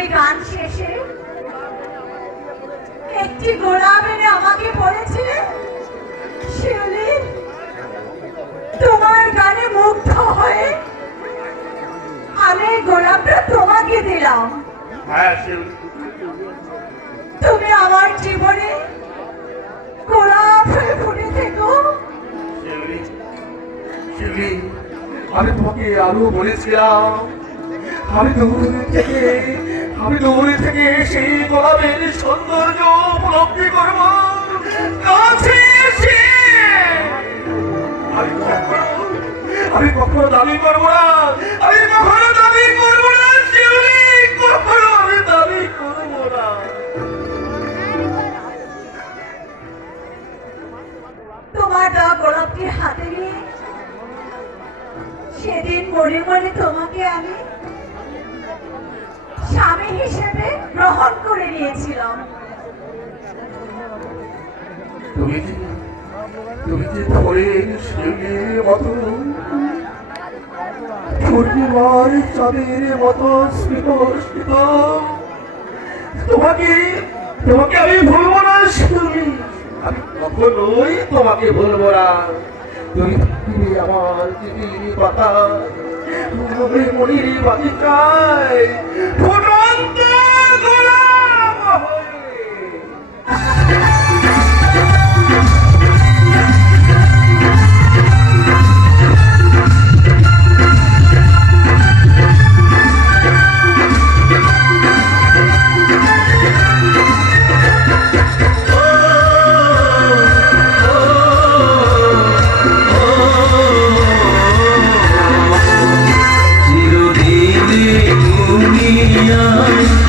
তুমি গান শেষে একটি গোলাপ এনে আমাকে বলেছিলে, শিউলি, তোমার গানে মুগ্ধ হয়ে আমি গোলাপটা তোমাকে দিলাম। হ্যাঁ শিউলি, তুমি আমার জীবনে গোলাপ হয়ে ফুটে থেকো। শিউলি, শিউলি, আমি তোমাকে আরো বলেছিলাম, আমি দূরে থেকে সেই গোলাপের সৌন্দর্য উপলব্ধি করবো কাছে এসে। আমি কখনো দাবি করবো না, আমি কখনো দাবি করবো না শিউলি, কখনো আমি দাবি করবো না। তোমার দেওয়া গোলাপটি হাতে নিয়ে সেদিন মনে মনে তোমাকে আমি স্বামী হিসেবে গ্রহণ করে নিয়েছিলাম। তুমি যে ভোরের শিউলির মতো, পূর্ণিমার চাঁদের মতো স্পৃহস্ফীত, তোমাকে আমি ভুলবো না শিউলি, আমি কখনোই তোমাকে ভুলবো না। তুমি আমার দিদির পাতা, মনির বাগিচায় ফুটন্ত গোলাপ হয়ে।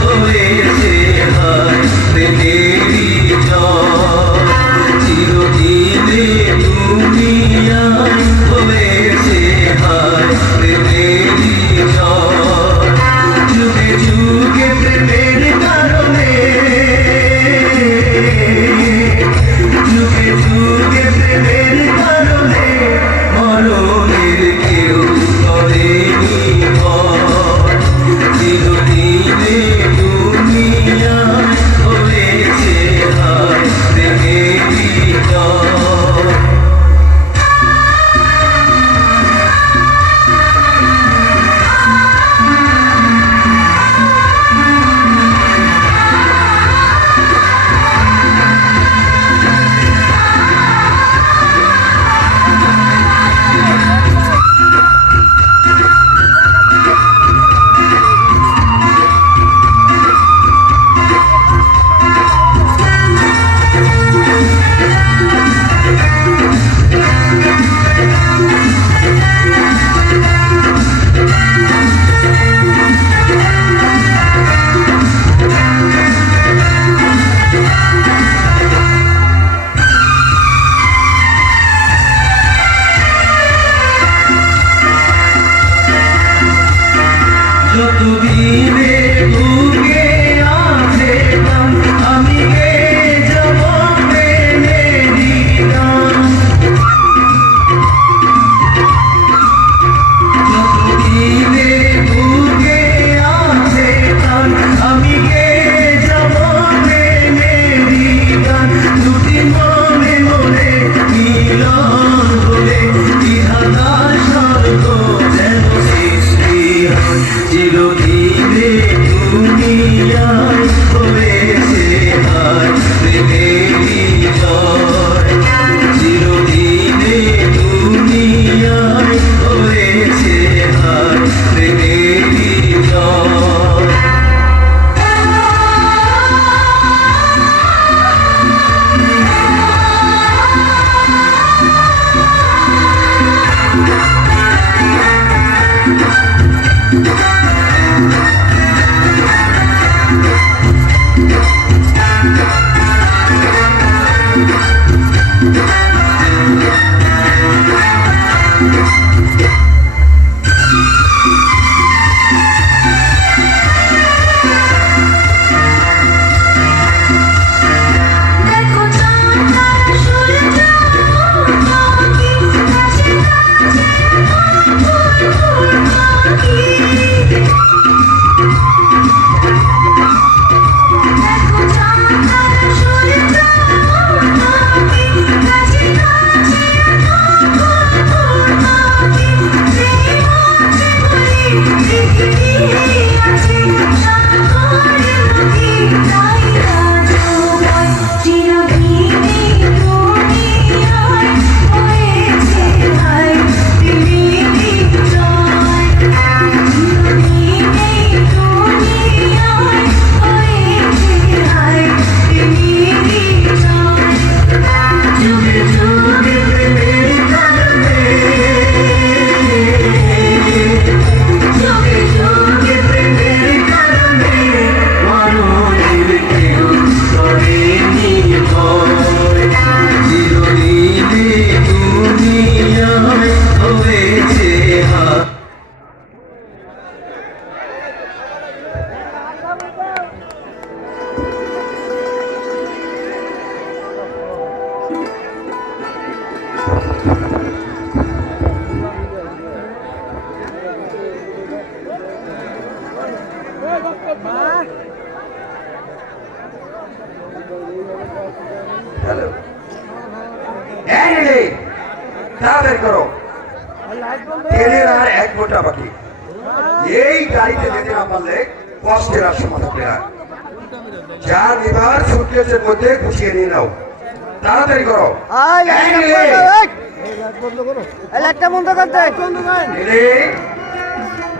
হয়েছে হায় প্রেমেরই জল। হ্যালো, তাড়াতাড়ি করো, ট্রেনের আর 1 ঘন্টা বাকি। এই গাড়িতে যেতে না পারলে কষ্টের আর সীমা থাকবে না। যা নেবার সুটকেসের মধ্যে গুছিয়ে নিয়ে নাও, তাড়াতাড়ি করো।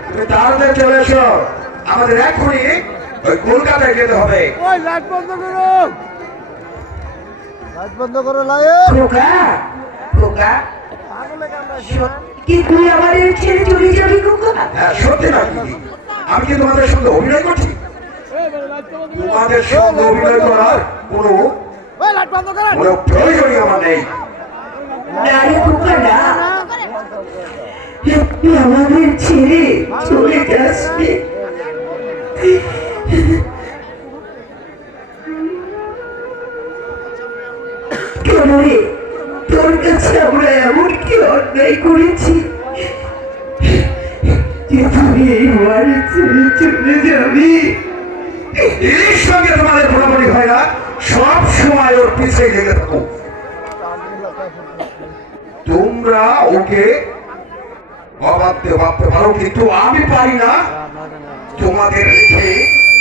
তুমি তাড়াতাড়ি চলে এসো, আমাদের এক্ষুনি ওই কলকাতায় যেতে হবে। খোকা খোকা কি তুই আমাদের ছেড়ে চলে যাবি খোকা? হ্যাঁ, সত্যি না দিদি, আমি কি তোমাদের সঙ্গে অভিনয় করছি? তোমাদের সঙ্গে অভিনয় করার কোনো প্রয়োজনই আমার নেই। না রে খোকা না, তুই আমাদের ছেড়ে চলে যাসনি। কেন রে, তোর কাছে আমরা এমন কি অন্যায় করেছি যে তুই এই বাড়ি ছেড়ে চলে যাবি? দিদির সঙ্গে তোমাদের মোটামুটি হয় না, সব সময় ওর পিছিয়ে লেগে থাকো। তোমরা ওকে ভাবতে পারো, কিন্তু আমি পারি না তোমাদের রেখে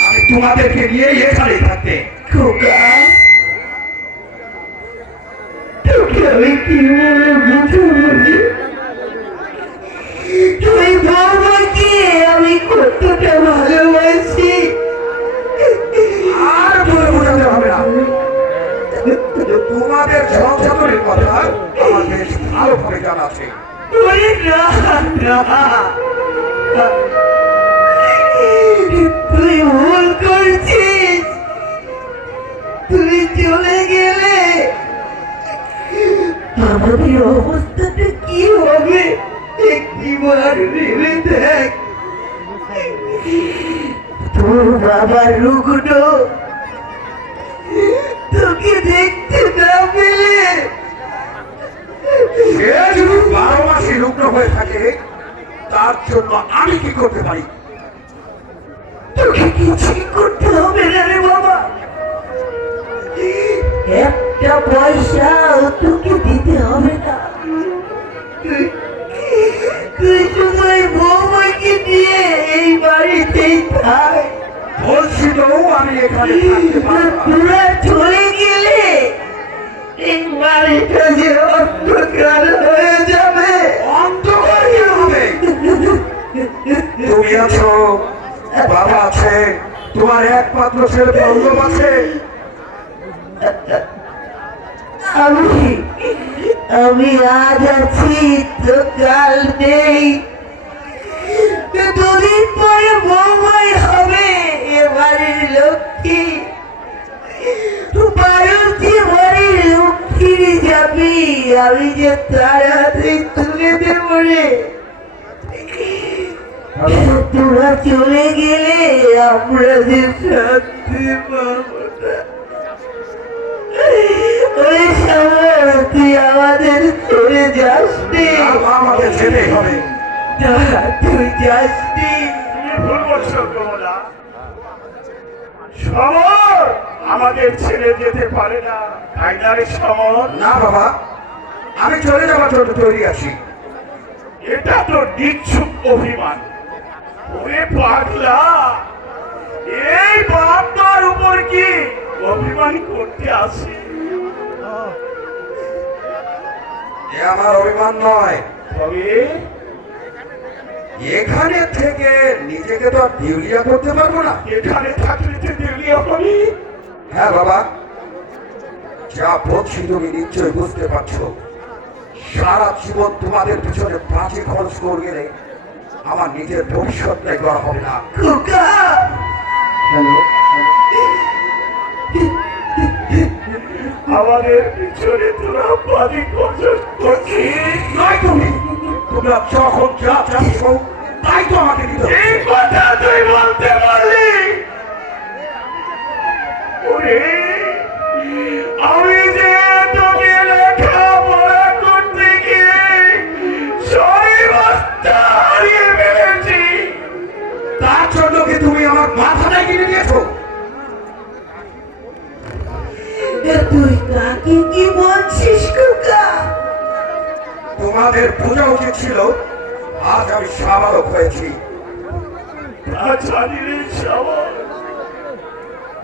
আমি তোমাদেরকে নিয়ে এখানেই থাকতে। খোকা, তোকে আমি কি বলে বুঝাবো? তুই বৌমাকে আমি কতটা ভালোবাসি আর বলে বোঝাতে হবে না, তোমাদের সংসারের কথা আমার বেশ ভালোভাবে জানা আছে। ওরে না না, তুই ভুল করছিস। তুই চলে গেলে আমাদের অবস্থাটা কি হবে একটিবার ভেবে দেখ। তোর বাবার রুগুলো তোকে দেখতে না পেলে সে যদি 12 মাসে রুগ্ন হয়ে থাকে, তার জন্য আমি কি করতে পারি? তোকে কিছুই করতে হবে না রে বাবা। একটা পয়সাও তোকে দিতে হবে না। তুই শুধু এই বৌমাকে নিয়ে এই বাড়িতেই থাক। বলছি তো আমি এখানে থাকতে পারবো না। তোরা চলে গেলে এই বাড়িটা যে অন্ধকার হয়ে যাবে। অন্ধকার কি হবে? তুমি আছো, বাবা আছে, তোমার একমাত্র ছেলে পল্লব আছে। আমি আজ আছি তো কাল নেই। দুদিন পরে বৌমাই হবে এবারের লক্ষ্মী। বাড়ি বাড়ির লক্ষ্মী যাবি, আমি যে তার হাতে তুলে দেব রে। তোরা চলে গেলে আমরা যে শান্তি পাবো না। ওই সময় তুই আমাদের ছেড়ে যাসনি। আমাকে যেতেই হবে। না, তুই যাসনি। তুমি ভুল বলছো কমলা। সমর আমাদের ছেড়ে যেতে পারে না, তাই না রে সমর? না বাবা, আমি চলে যাওয়ার জন্য তৈরি আছি। এটা তো নিচ্ছুক অভিমান। ওরে পাগলা, এই বাপমার উপর কি অভিমান করতে আসি? এ আমার অভিমান নয়, তবে এখানে থেকে নিজেকে তো আর দেউলিয়া করতে পারবো না। এখানে থাকলে তো দেউলিয়া হবি। হ্যাঁ বাবা, যা বলছি তুমি নিশ্চয়ই বুঝতে পারছো। সারা জীবন তোমাদের পিছনে বাজি খরচ করে গেলে আমার নিজের ভবিষ্যৎটাই করা হবে না। খোকা, হ্যালো, আমাদের পিছনে তোরা বাড়ি করছিস। নয় তোমরা যখন যা চাচ্ছ তাই তো আমাকে দিতে হবে। এই কথা তুই বলতে পারলি? ওরে, আমি যে তোকে লেখাপড়া করতে গিয়ে তোমাদের বোঝা উচিত ছিল আজ আমি সাবালক হয়েছি। তা জানি রে শ্যামল,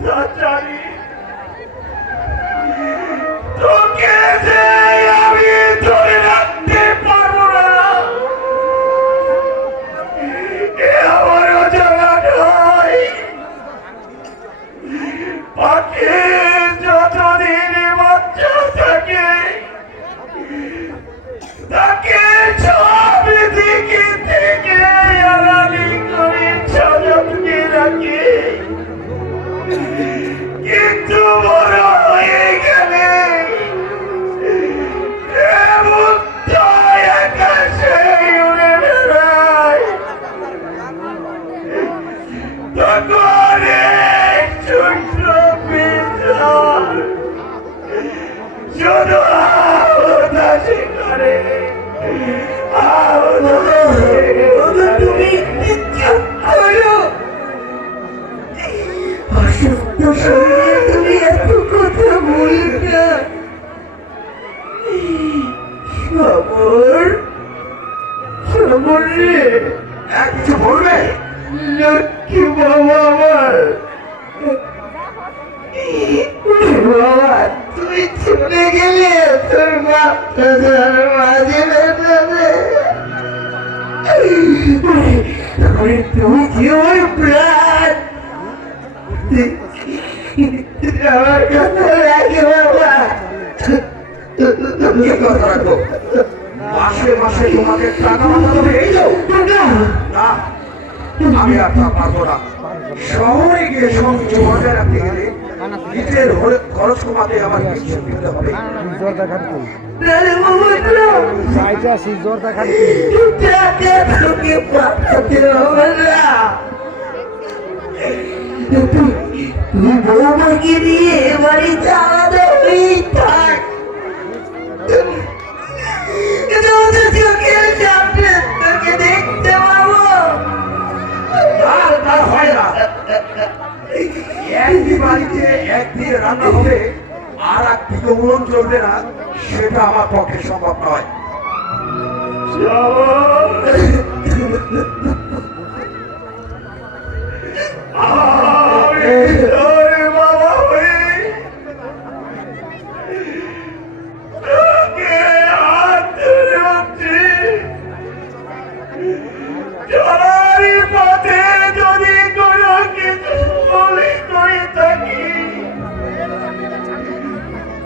তা জানি। তোকে যে আমি ধরে রাখতে পারবো না এ আমারও জানা নয়। পাখি যতদিন বাচ্চা থাকে তাকে সব দিকে থেকে আড়ালি করে সযত্নে রাখি, কিন্তু বড় হয়ে গেলে এমন তো আকাশে উড়ে বেড়ায়, তখন এক ছোট্ট পিঁপড়া শুধু আওতাসি করে। তুমি চুপ করো। অসুস্থ শরীরে তুমি এত কথা বলবে না। সবর সবর রে, কিছু বলবে? লক্ষ্মী বাবা আমার। বাবা তুই চলে গেলে তোর বাপটা মাঝে বেড়াবে। তুমি যে ওই প্রাণ, আমার কথা রাখে বাবা। কি কথা রাখবো? মাসে মাসে তোমাদের টাকা পাঠাতে এই যাও না, আমি আর তা পারবো না। শহরে গিয়ে সব কিছু বজায় রাখতে গেলে নিজের খরচ কমাতে আমার কিছু দিতে হবে। তোকে পাঠাতে হবে না, তুই বৌমাকে নিয়ে বাড়িতে আলাদা হয়েই থাক। চোখের সামনে তোকে দেখতে পাবো। আর তা হয় না। একদিন বাড়িতে একদিন রান্না হবে আর একদিকে উনুন চলবে না, সেটা আমার পক্ষে সম্ভব নয়। আমি তোর বাবা হয়ে তোকে হাত ধরে রাখছি। চলার পথে যদি কোনো কিছু বলে করে থাকি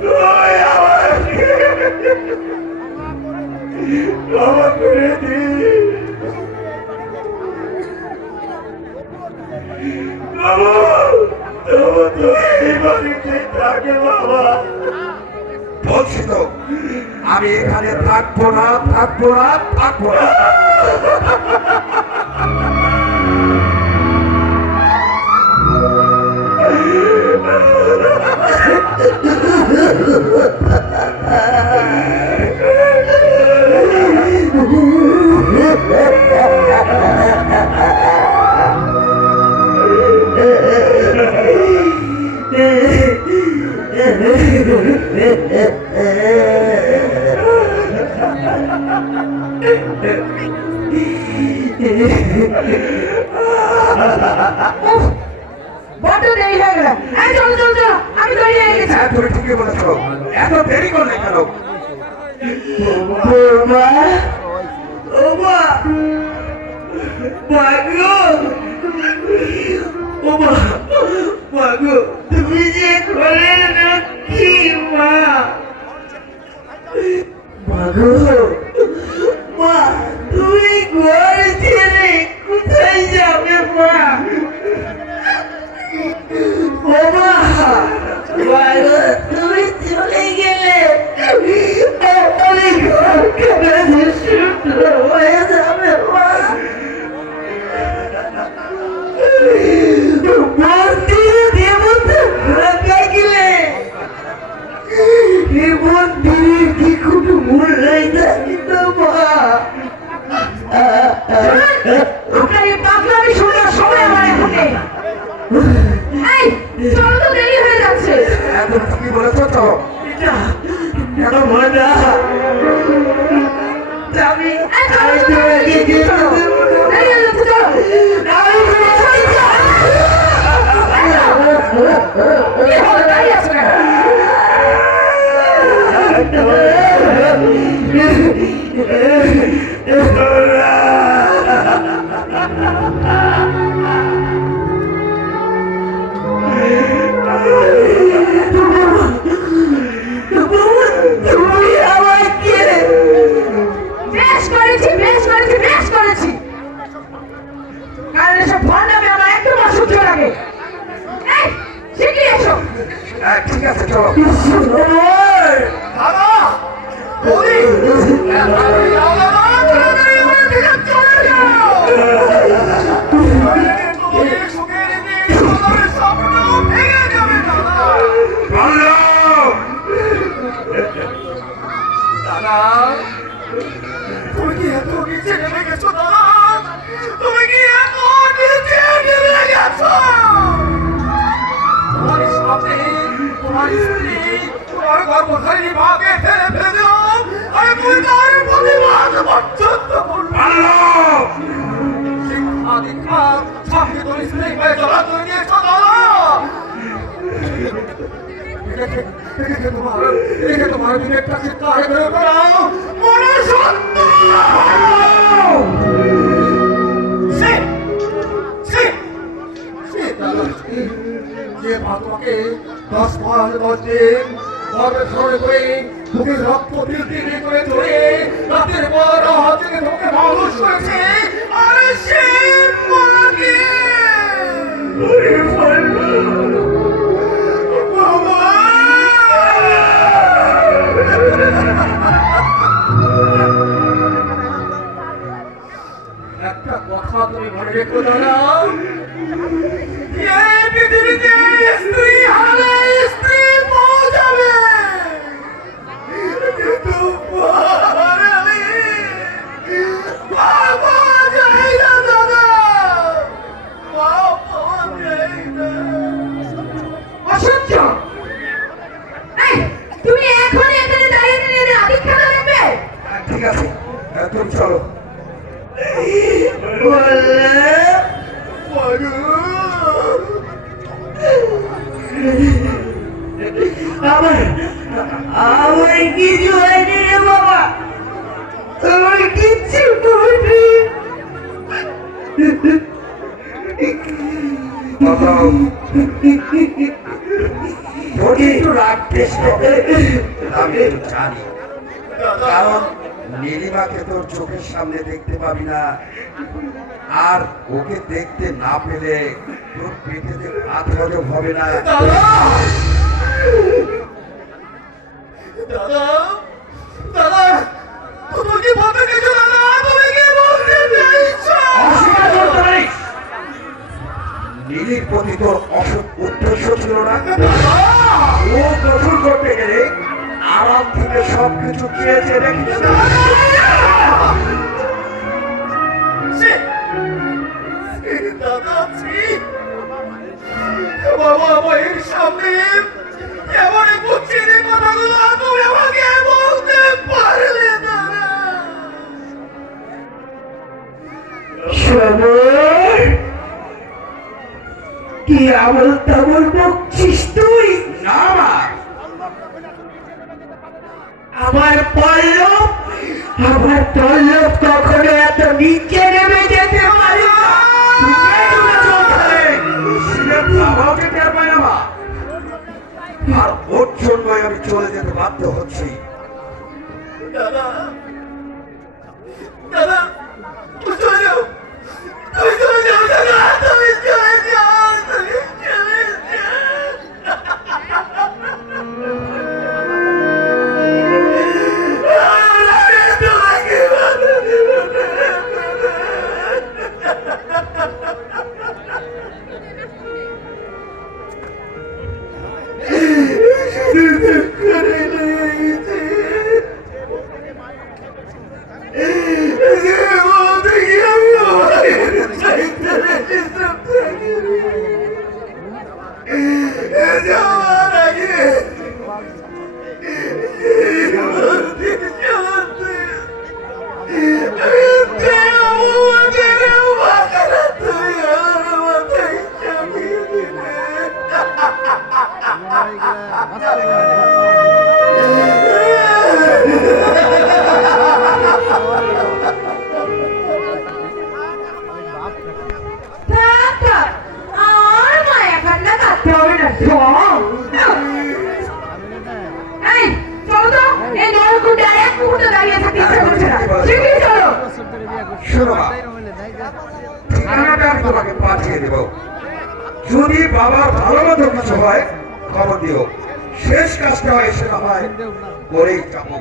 তুই আমাকে ক্ষমা করে দিস। বলছি তো আমি এখানে থাকবো না, থাকবো না, থাকবো না। বড্ড দেরি হয়ে গেল। চলো চলো চলো, আমি তৈরি হয়ে গেছি। হ্যাঁ তুমি ঠিকই বলেছ, এত দেরি করলে কেন? বৌমা, ও মা, মাগো, ও মা, মাগো, তুমি যে ঘরের লক্ষ্মী মা। মাগো, মা, তুমি ঘর ছেড়ে কোথায় যাবে মা? ও মা, মাগো, তুমি চলে গেলে হয়ে যাবে মা। মন্দিরে দেবতা ঘোরাতে গেলে এই মন্দিরের কি কোনো মূল্য থাকে? তুমি আমাকে বেশ করেছি বেশ করেছি বেশ করেছি কারণ এসব ভণ্ডামি আমার একদম অসহ্য লাগে। এই শিগগিরি এসো। ঠিক আছে চলো। দাদা বলি তাড়াতাড়ি যাও দাদা, তাড়াতাড়ি ওখান থেকে চলে যাও। নইলে তোমাদের সুখের দিন তোমাদের স্বপ্ন ভেঙে যাবে দাদা। দাদা তুমি কি এত নিচে নেমে গেছো দাদা? তুমি কি এত নিচে নেমে গেছো? তোমার সাথে তোমার স্ত্রী তোমার গর্ভধারিণী মাকে ফেলে ফেলে দিল, আমি তুমি তার প্রতিবাদ পর্যন্ত করলো। শিক্ষা দীক্ষা সবকে তোর স্ত্রী হয়ে চলাচল দিয়েছ দাদা। তোমার বিবেকটা চিৎকার করে বেড়াও মনে সত্য। যে মা তোমাকে 10 মাস 10 দিন গর্ভে ধারণ করে বুকে রক্ত তিল করে ধরে রাতের পর রাত থেকে তোমাকে মানুষ করেছে, আর সে মাকে একটা কথা তুমি মনে রেখো দাদা, এই পৃথিবীতে স্ত্রী হারালে স্ত্রী পাওয়া যাবে, কিন্তু মা হারালে মা পাওয়া যায় না দাদা, মা পাওয়া যায় না। অসহ্য। এই তুমি এখনই এখানে দাঁড়িয়ে দাঁড়িয়ে আদিক্ষাটা নেবে। ঠিক আছে তুমি চলো। আমার কিছু হয়নি রে বাবা, আমার কিচ্ছু হয়নি। একটু রাখতেছ আমি একটু জানি, কারণ নীলিমাকে তোর চোখের সামনে দেখতে পাবি না, আর ওকে দেখতে না পেলে তোর পেটেতে ভাত হজম হবে না। দাদা দাদা তুমি কি বলতে চাইছো দাদা? তুমি কি বলতে চাইছো? নীলির প্রতি তোর অসৎ উদ্দেশ্য ছিল না? ও গোসল করতে গেলে আরাম থেকে সবকিছু চেয়েছে দেখিস না? দাদা বাবা মায়ের সামনে এমন বুঝছিনি কথাগুলো তুমি আমাকে বলতে পারলে না। সবর, কি আমল তামল বকছিস তুই? না মা, আমার পল্লব কখনো এত নিচে নেমে যেতে পারে না। বাবাকে টের পাই না মা, আর ওর জন্যই আমি চলে যেতে বাধ্য হচ্ছি। দাদা দাদা তুমি চলে যাও, তুমি চলে যাও দাদা, তুমি চলে যাও, তুমি চলে যাও। দেব। যদি বাবার ভালো মতো কিছু হয় খবর দিও। শেষ কাজটা এসে আমায় করেই যাবো।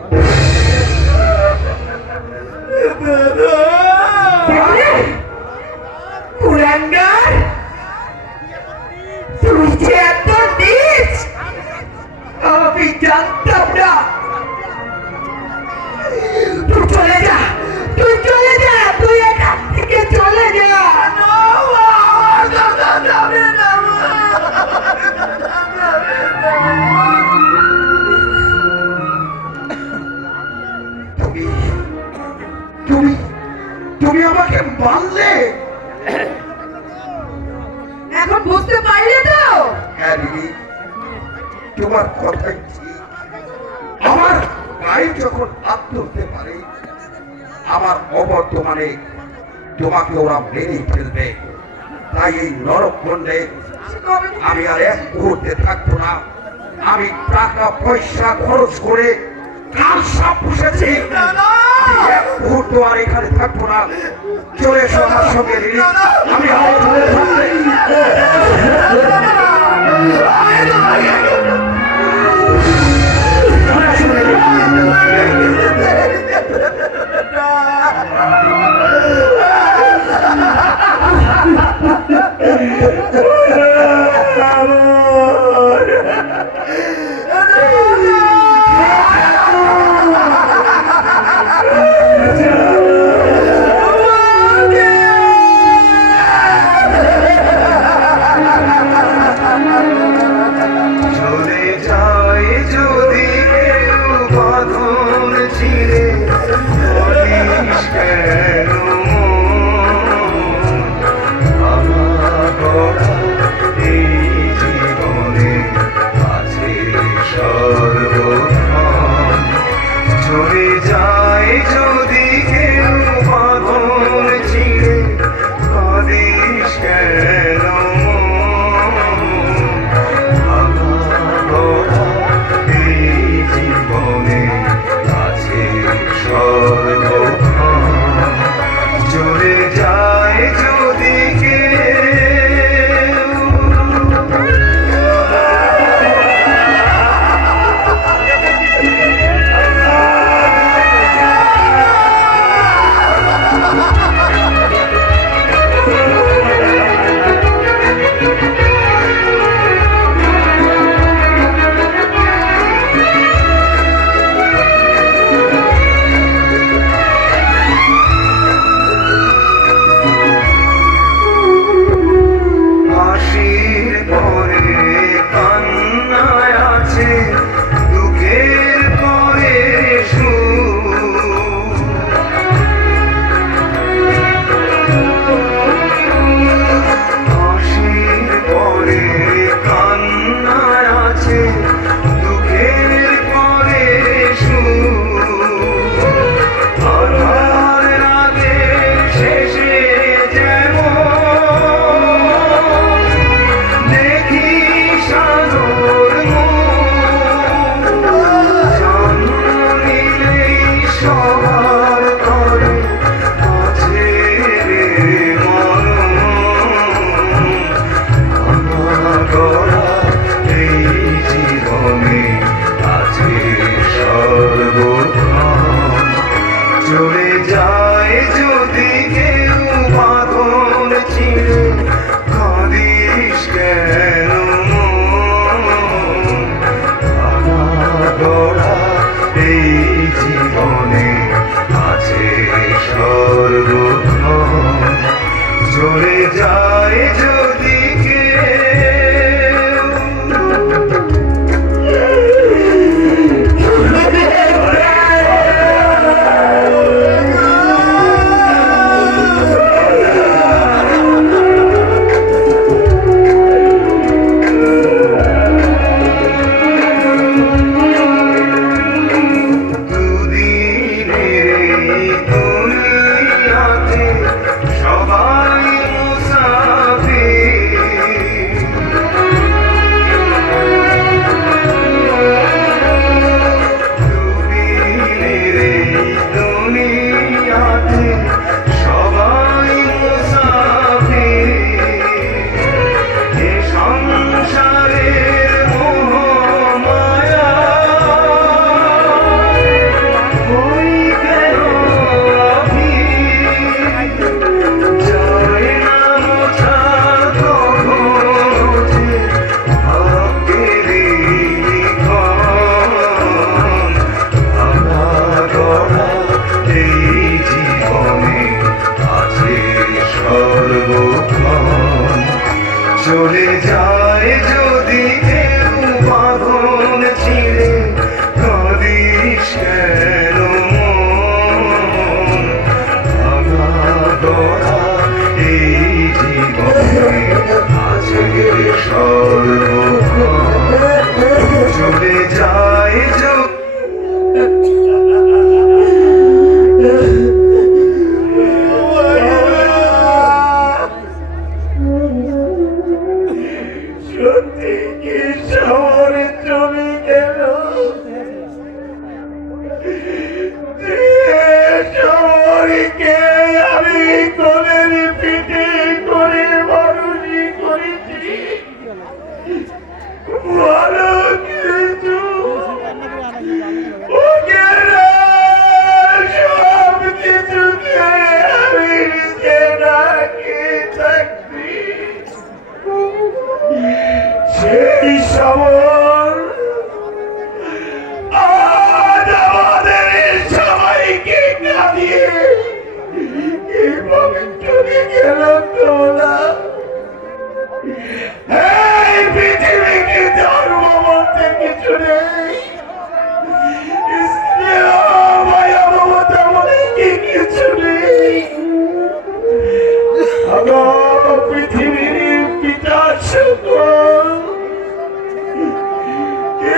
কুলাঙ্গার, তুই যে এত নীচ, আমি জানতাম না। তুই চলে যা, তুই চলে যা, তুই এখান থেকে চলে যা। তুমি তুমি তুমি আমাকে মারলে? এখন বুঝতে পারলে তো? হ্যাঁ দিদি, তোমার কথাই ঠিক। আমার গায়ে যখন হাত ধরতে পারে, আমার অবর্তমানে তোমাকে ওরা মেরে ফেলবে। তাই এই নরকখণ্ডে আমি আর এক মুহূর্তে থাকবো না। আমি টাকা পয়সা খরচ করে কাল সাপ পুষেছি। আমি এক মুহূর্ত আর এখানে থাকবো না। চলে এসো আমার সঙ্গে দিদি। আমি আর এখানে থাকতে চলে আসো দিদি। চলে যায় যদি কেউ বাঁধন ছিঁড়ে, বলিস কেন আমার গড়া এই জীবনে আছে সর্বক্ষণ। চলে যায় যদি কেউ বাঁধন ছিঁড়ে, বলিস কেন জীবনে আছে সর্বক্ষণ। চলে যায় যদি হাসির পরে কান্নায় আছে, দুঃখের পরে সুখ। হাসির পরে কান্নায় আছে, দুঃখের পরে সুখ। আধার রাতের শেষে যেমন দেখি সাগর মুখ, জানিলেই সবার ঘরে আছে রে মরণ। আমার গড়া এই জীবনে আছে সর্বক্ষণ। চলে যায় যদি কেউ বাঁধন ছিঁড়ে, কাঁদিস কেন আমার গড়া এই জীবনে আছে সর্বক্ষণ। চলে যায় যদি কেউ দুনিয়াতে সবাই মুসাফির। ভাইকে আমি কোলের পিঠে করে মানুষই করেছি, বলো কিছু ওকে না, সব কিছুকে আমি নিজে নাকি থাকবি। সেই সময় আজ আমাদের সবাইকে কাঁদিয়ে এই পবিত্রকে গেল তোলা। এই পৃথিবীকে ধর্ম বলতে কিছু নেই, স্নেহ মায়া মমতা বলে কি কিছু নেই। আমার পৃথিবীর পিতা সকল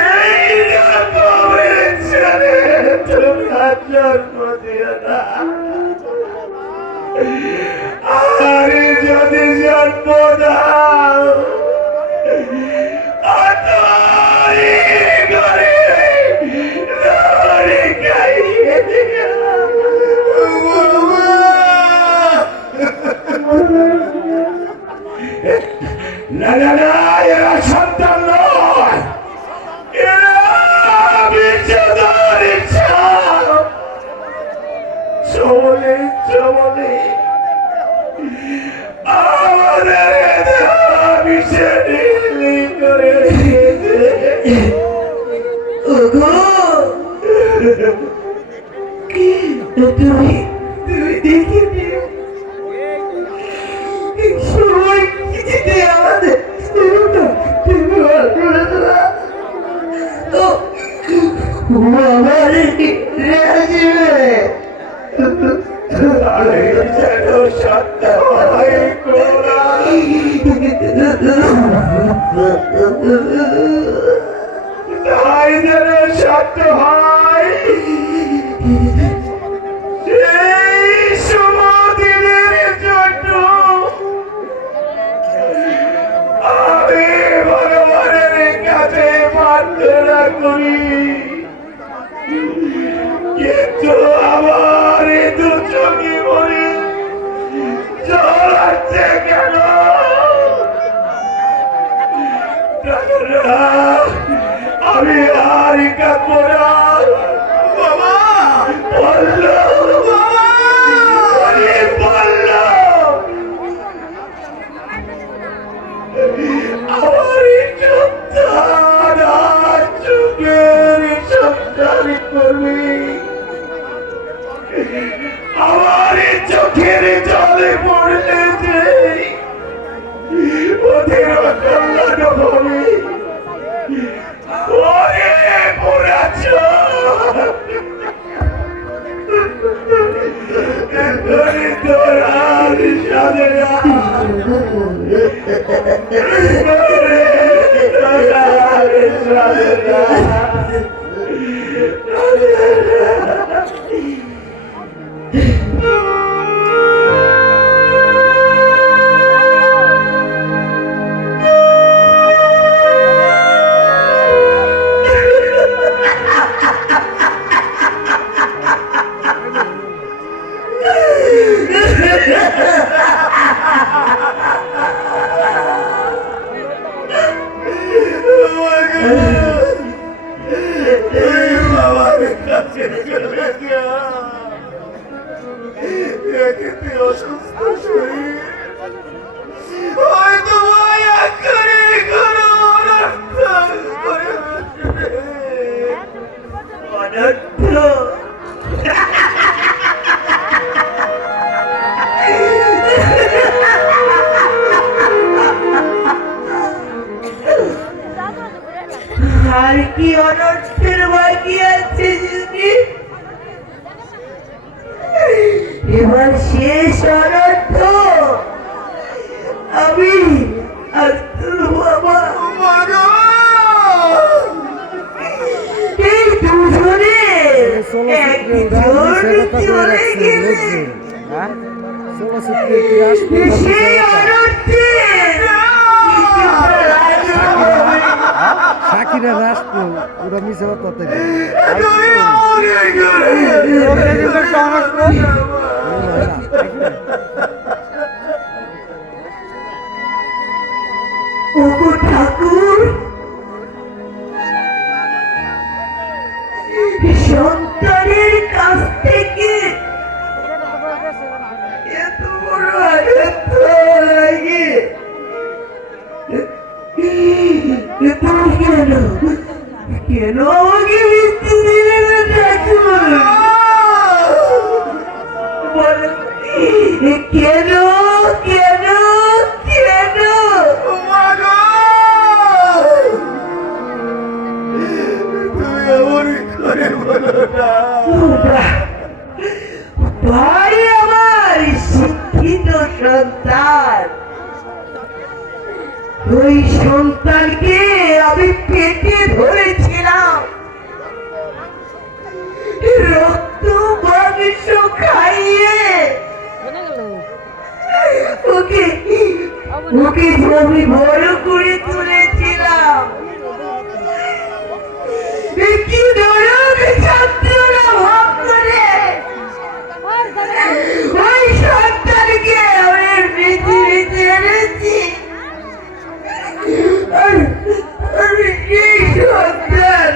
এই রকমের ছেলে তোমরা জন্ম দিও না। আর যদি জন্ম দাও আতারি ঘরে লড়ি খাইয়ে দিও। না না না, এরা সন্তান নয়, এরা বিশ্বদার ছাপ। চলে চলে আমাদের বিষয়টি করে দিয়েছে। ওগো তুমি তুমি দেখিনি সময় কিছুতে আমাদের তুমি আমার রাজবে আরে যেন সত্য হয় কোরআন, তাই যেন সত্য হয়। সেই সমাধির জন্য আমি ভগবানের কাছে প্রার্থনা করি, কিন্তু আমার দু চোখে মরে জল আসছে কেন? আমি আর কাঁদবো না। বাবা বললো, বাবা বললো আমার চোখের সন্তান করবি, আমার চোখের জলে পড়লে যে ওদের কল্যাণ হবে। ওরে পোড়া চোখ, তোর আর সাধে না, তোর আর সাধে না। অসুস্থ শরীর হয়তো করে কোনো অনর্থ করে অনর্থ আর কি অনর্থের বাকি আছে যদি এবার শেষ অনর্থ আমি আর তোর বাবা এই দুজনে একজন চলে গেলে সেই অনর্থের সাকিরা রাষ্ট্র ওরা মিশে কথা কেন কেন কেন মা গো! তুমি এমন করে বলো না। ভাই আমার শিক্ষিত সন্তান, ওই সন্তানকে আমি পেটে ধরেছিলাম, রক্ত মাংস খাইয়ে ওকে ওকে আমি বড় করে তুলেছিলাম। কি নরক যন্ত্রণা ভোগ করে ওই সন্তানকে আমি পৃথিবীতে এনেছি। আমি সেই সন্তান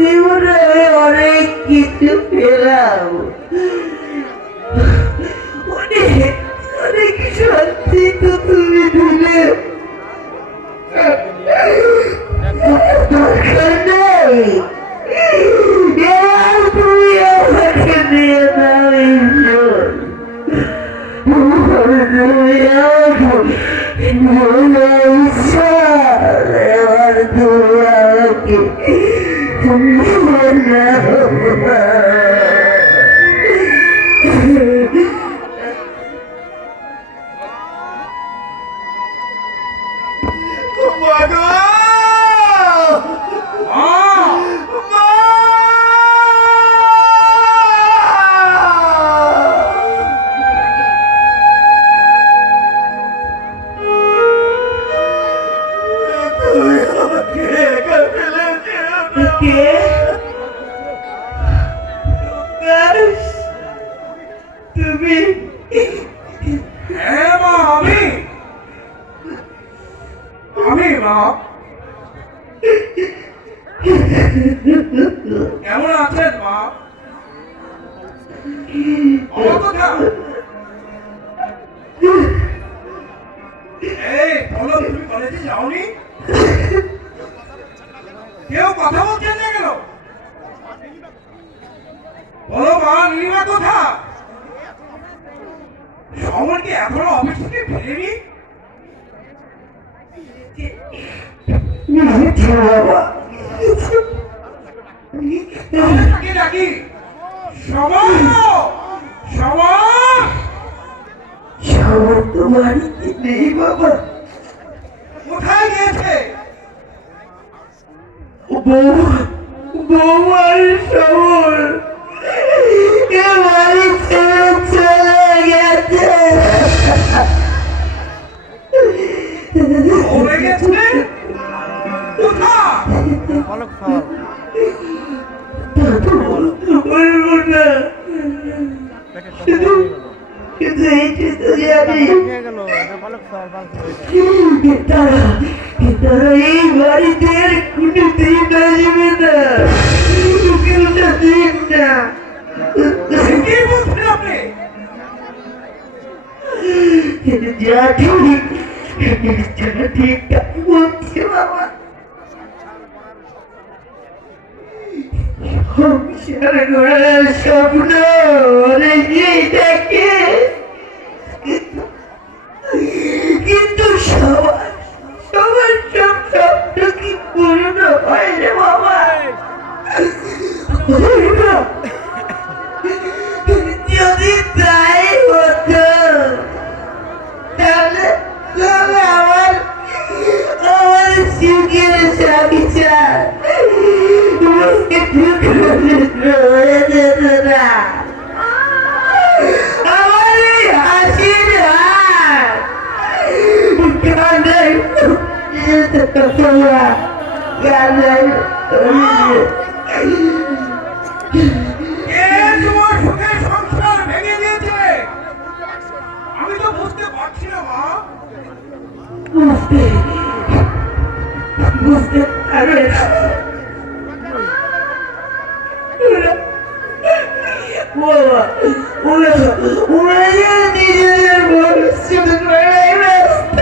জীবনে অনেক কিছু পেলাম, অনেক অনেক শান্তি তো তুমি দিলে, দরকার নেই এবার তুমি আমাকে দিয়ে দাও ঈশ্বর, তুমি আমাকে দিয়ে দাও ঈশ্বর, এবার তুমি আমাকে মা গো! মা! তুমি আমাকে একা ফেলে যেও না। কে তুমি হ্যাঁ মা, আমি মা। কেমন আছেন মা? আমার কথা এই বলো, তুমি কলেজে যাওনি? কেউ কথা বলছেন না কেন? বলো মা, নীলিমা কোথা? সমর কি এখনো অফিস থেকে ফিরেনি? বাবা তাকে ডাকি। সমর, সমর! সবার তো বাড়িতে নেই বাবা, কোথায় গিয়েছে? বৌমার সবর এ বাড়ি ছেড়ে চলে গেছে। চলে গেছে? কোথায়? বলবো না, কিন্তু এইটা তো জানি তারা এই বাড়িতে আর কোনো দিন আসবে না, কোনো দিন না। কি বলছেন আপনি? যা ঠিক তাই বলছি বাবা। সংসার গড়ার স্বপ্ন অনেকেই দেখে, কিন্তু সবার সব স্বপ্ন কি পূর্ণ হয় রে বাবা? যদি তাই হতো তাহলে আমার সুখের সংসার হয়ে যেত না। আমার এই হাসির হাত কান্নায় কে তোমার সুখের সংসার ভেঙে দিয়েছে? আমি তো বুঝতে পারছি না মা। বুঝতে পারবে না। ওরা নিজেদের ভবিষ্যৎ গড়াই ব্যস্ত।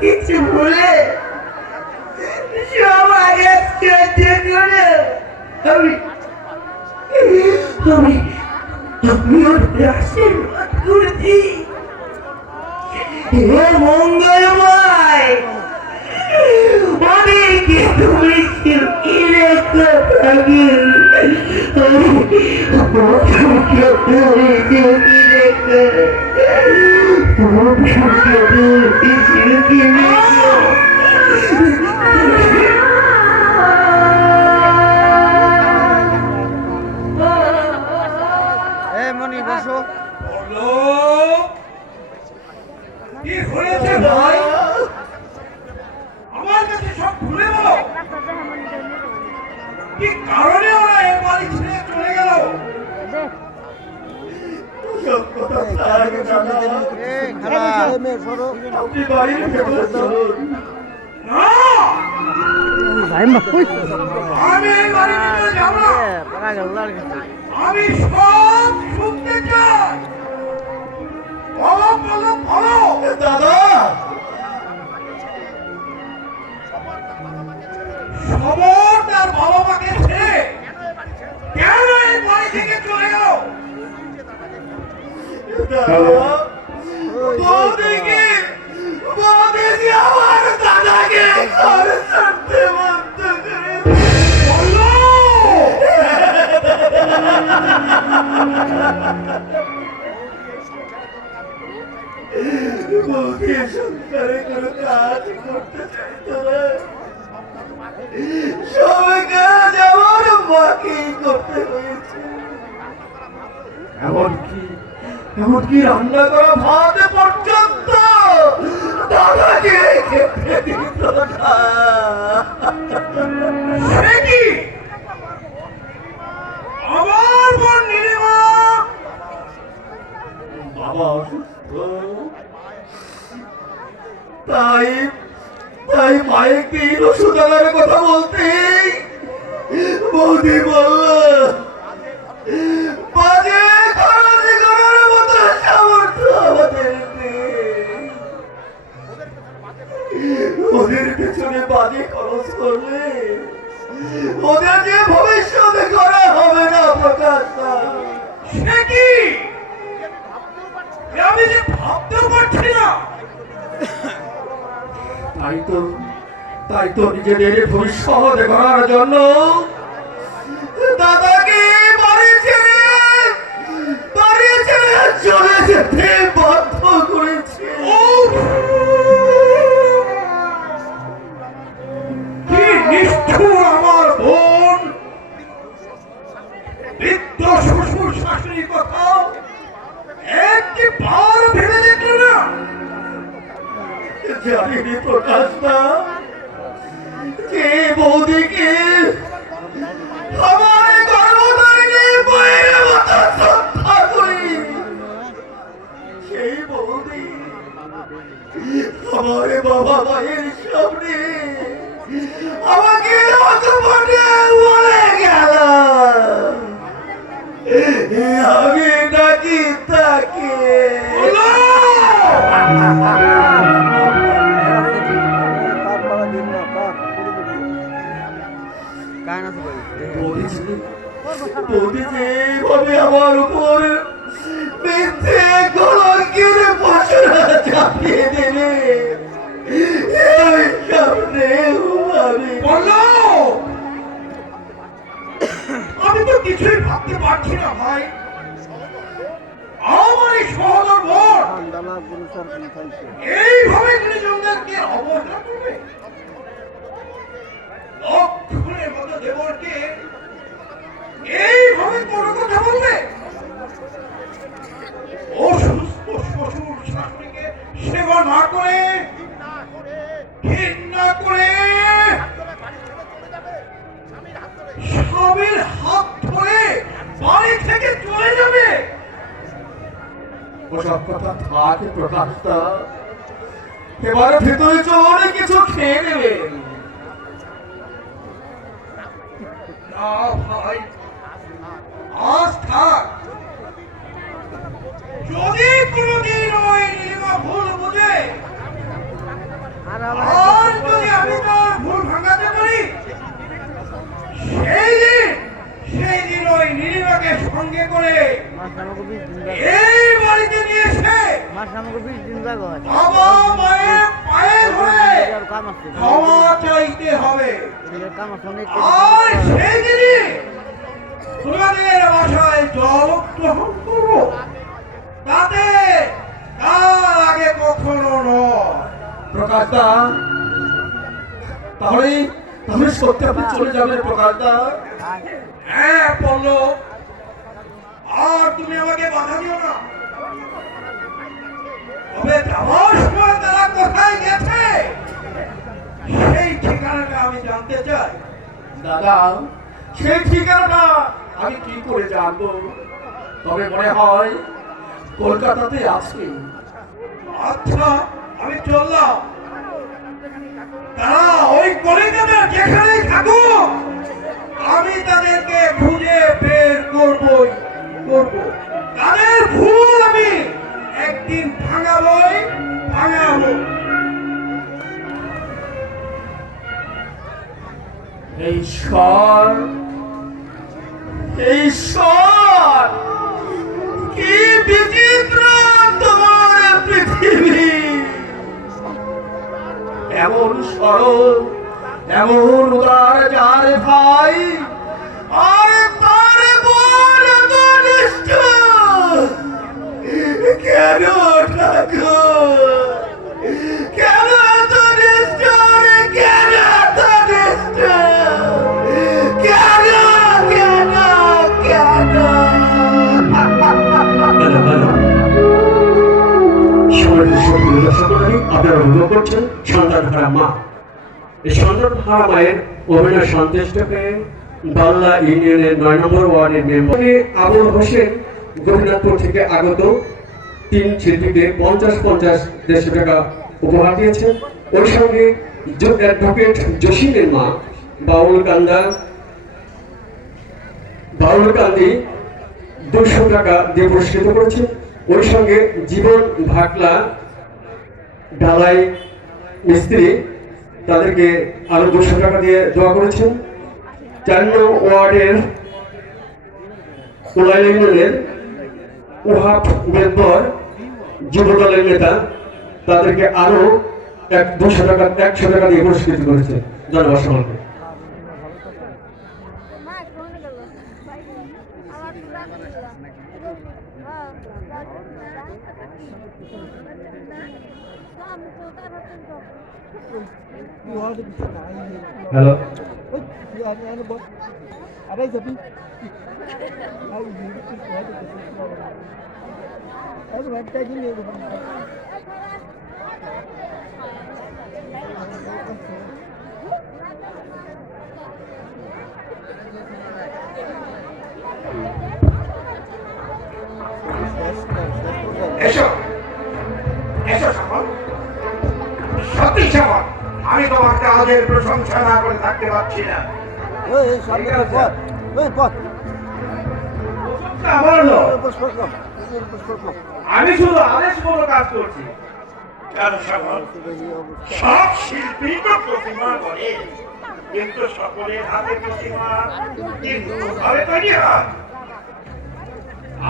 কিছু ভুলে সব আগে সহ্য করে আমি ওর আশীর্বাদ করছি। হে মঙ্গলময়, অনেকে তুমি সুখী রেখে থাকি, সুখী রেখে মনি বসো। বলো, কি হয়েছে ভাই? আমার কাছে সব খুলে বলো। কি কারণে ওরা এই বাড়ি ছেড়ে চলে গেল? আপনি বাড়ির ভেতরে চলুন। না, আমি এই বাড়ির ভিতরে যাব না। আমি সব শুনতে চাই। বলো বলো বলো। দাদা, সমর তার বাবা মাকে ছেড়ে কেন এই বাড়ি থেকে চলে গেল? বৌদিকে আমার দাদাকে ঘর ছাড়তে বাধ্য করে। বলো। বৌদি সংসারে কোনো কাজ করতে চাইতো না, সব কাজ আমার মাকেই করতে হয়েছে। এমনকি রান্না করা ভাত পর্যন্ত দাদাকে খেতে দিত না। সে কি? আমার বোন নীলিমা বাবা অসুস্থ, তাই তাই মায়ের দিন ওষুধ আনার কথা বলতে বৌদি বলল, বাজে খরচ করার মতো সামর্থ্য আমাদের নেই। ওদের পেছনে বাজে খরচ করলে ওদের যে ভবিষ্যতে করা হবে না প্রকাশ না। সে কি? আমি যে ভাবতেও পারছি না। তাই তো নিজেদের ভবিষ্যৎ গড়ার জন্য দাদাকে বাড়ি ছেড়ে চলে যেতে বাধ্য করেছে। কি নিষ্ঠুর আমার বোন! বৃদ্ধ শ্বশুর শাশুড়ির কথা একবার ভেবে দেখল না। জানিনি প্রকাশ না, যে বৌদিকে আমার গর্ভধারিণী বইয়ের মতো শ্রদ্ধা করি, সেই বৌদি আমার বাবা মায়ের সামনে আমাকে অকপটে বলে গেল আমি নাকি তাকে যেভাবে আমার উপর মিথ্যে কলঙ্কের বছরা চাপিয়ে দেবে, আমি তো কিছুই ভাবতে পারছি না ভাই। আমার এই সহোদর বোন এইভাবে গুণীজনদেরকে অবহেলা করবে? লক্ষণের মতো দেবরকে এইভাবে কোনো কথা বলবে? অসুস্থ শ্বশুর শাশুড়িকে সেবা না করে, ঘৃণা করে, স্বামীর হাত ধরে বাড়ি থেকে চলে যাবে? ওসব কথা থাকে প্রকাশটা, এবারে ভেতরে চলে কিছু খেয়ে নেবেন। না ভাই, আজ থাক। যদি কোনোদিন ওই নীলিমা ভুল বুঝে আর যদি আমি তার ভুল ভাঙাতে পারি, সেই দিন ওই নীলিমাকে সঙ্গে করে এই বাড়িতে নিয়ে এসে বাবা মায়ের পায়ে ধরে ক্ষমা চাইতে হবে। আর সেই দিনই তোমাদের বাসায় জল গ্রহণ করবো, তাতে তার আগে কখনো নয়। প্রকাশদা, তাহলে সত্যি আপনি চলে যাবেন প্রকাশদা? হ্যাঁ পল্লব, আর তুমি আমাকে বাধা দিও না। তবে যাওয়ার সময় তারা কোথায় গেছে সেই ঠিকানাটা আমি জানতে চাই। দাদা, সেই ঠিকানাটা আমি কি করে জানবো? তবে মনে হয় কলকাতাতে আছে। আচ্ছা, আমি চললাম। তারা ওই কলিকাতা যেখানেই থাকুক, আমি তাদেরকে খুঁজে বের করবই করব। তাদের ভুল আমি একদিন ভাঙাবো। ঈশ্বর, কি বিচিত্র তোমার পৃথিবী! এমন সরল, এমন উদার যার ভাই, আর তার বোন এত নিষ্ঠুর! কেন ঠাকুর, কেন এত নিষ্ঠুর, কেন এত নিষ্ঠুর, কেন কেন কেন? আপনারা অনুভব করছেন সন্তানহারা মা। এই সন্তানহারা মায়ের অভিনয় সন্তুষ্ট হয়ে বাংলা ইউনিয়নের ৯ নম্বর ওয়ার্ডের মেম্বার আবুল হোসেন গোপীনাথপুর থেকে আগত 3 শিল্পীকে ৫০-৫০ টাকা উপহার দিয়েছেন। ওর সঙ্গে অ্যাডভোকেট জসিমের মা বাউল কান্দি ২০০ টাকা দিয়ে পুরস্কৃত করেছেন। ওর সঙ্গে জীবন ভাটলা ঢালাই মিস্ত্রি, তাদেরকে আরো ২০০ টাকা দিয়ে দোয়া করেছেন। ৪ নং ওয়ার্ডের কোলাইল ইউনিয়নের ওহাব মেম্বার যুবদলের নেতা তাদেরকে আরো 100 টাকা দিয়ে পুরস্কৃত করেছে ধন্যবাদ সকলকে। হ্যালো এসো এসো শ্যামল, সত্যি শ্যামল, আমি তোমার কাজের প্রশংসা না করে থাকতে পারছি না। আমার নয়, আমি শুধু আদেশ মতো কাজ করছি। কেন শ্যামল, সব শিল্পী তো প্রতিমা করে, কিন্তু সকলের হাতে প্রতিমা কিন্তু ভাবে তৈরি হয়।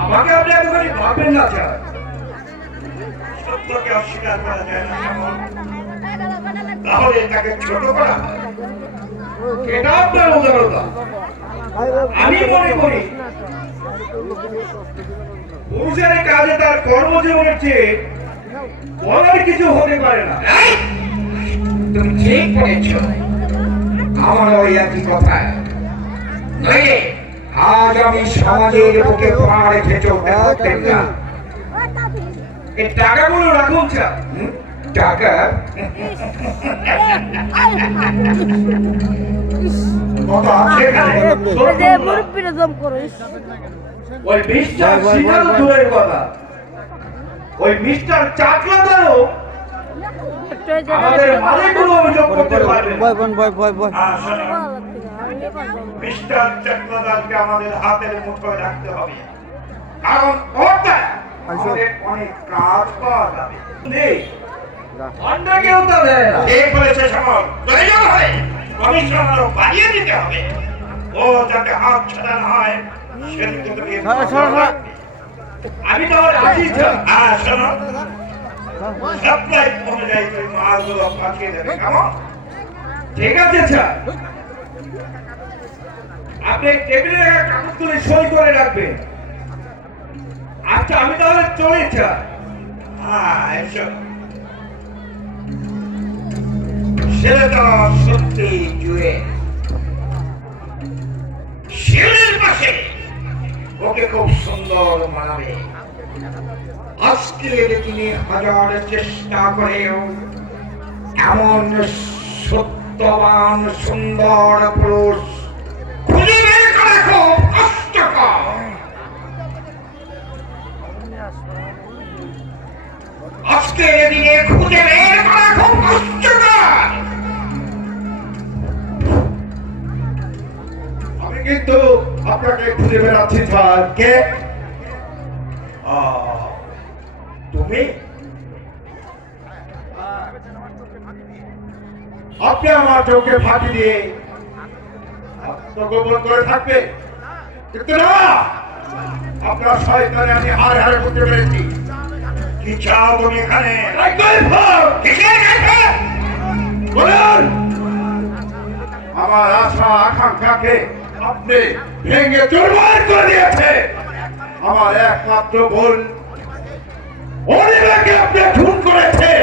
আমাকে আপনি একেবারে ভাববেন না স্যার। সত্যকে অস্বীকার করা যায় না শ্যামল, তাহলে তাকে ছোট করা। এটা আপনার উদারতা। আমি মনে করি পুরুষের কাজে তার কর্মজীবনের চেয়ে বলার কিছু হতে পারে না। এই, তুমি ঠিক বলেছ, আমার ওই একই কথা। নইলে আজ আমি সমাজের বুকে পা রেখে চলতে পারতেন না। এই টাকাগুলো রাখুন স্যার। টাকা কত আছে এখানে? ওই মিস্টার সিনাল দূরের কথা, ওই মিস্টার চাকলাদারও আমাদের মালিকগুলো অভিযোগ করতে পারবে না। মিস্টার চক্রদাসকে আমাদের হাতের মুঠোয় রাখতে হবে, কারণ ওর দ্বারা আমাদের অনেক কাজ পাওয়া যাবে। নেই, অন্যকেও তা দেয় না। ঠিক বলেছে শ্যামল, প্রয়োজন হয় কমিশন আরো বাড়িয়ে দিতে হবে। ও যাতে হাত ছাড়া না হয় সেদিকে তুমি আমি তাহলে আসি স্যার। শোনো, সাপ্লাই অনুযায়ী তুমি মালগুলো পাঠিয়ে দেবে, কেমন? ঠিক আছে স্যার, আপনি টেবিলে রাখা কাগজগুলি সই করে রাখবেন। আচ্ছা, আমি তাহলে চলি স্যার। এসো। ছেলেটা সত্যি জুড়ে শিলের পাশে ওকে খুব সুন্দর মানাবে। আজকের দিনে হাজার চেষ্টা করেও এমন সত্যবান সুন্দর পুরুষ খুঁজে বের করা খুব কষ্টকর। আজকের দিনে খুঁজে বের করা খুব কষ্টকর। আমি কিন্তু আপনাকে খুঁজে বেড়াচ্ছি স্যার। কে? তুমি? আপনি আমার চোখে ফাঁকি দিয়ে আত্মগোপন করে থাকবে, কিন্তু না, আপনার শয়তানে আমি হারে হারে বুঝতে পেরেছি। কি চাও তুমি এখানে? একদমই ভুল। কিসের কাছে? বলুন, আমার আশা আকাঙ্ক্ষাকে আপনি ভেঙে চুরমার করে দিয়েছে। আমার একমাত্র বোন অনিমাকে আপনি খুন করেছে।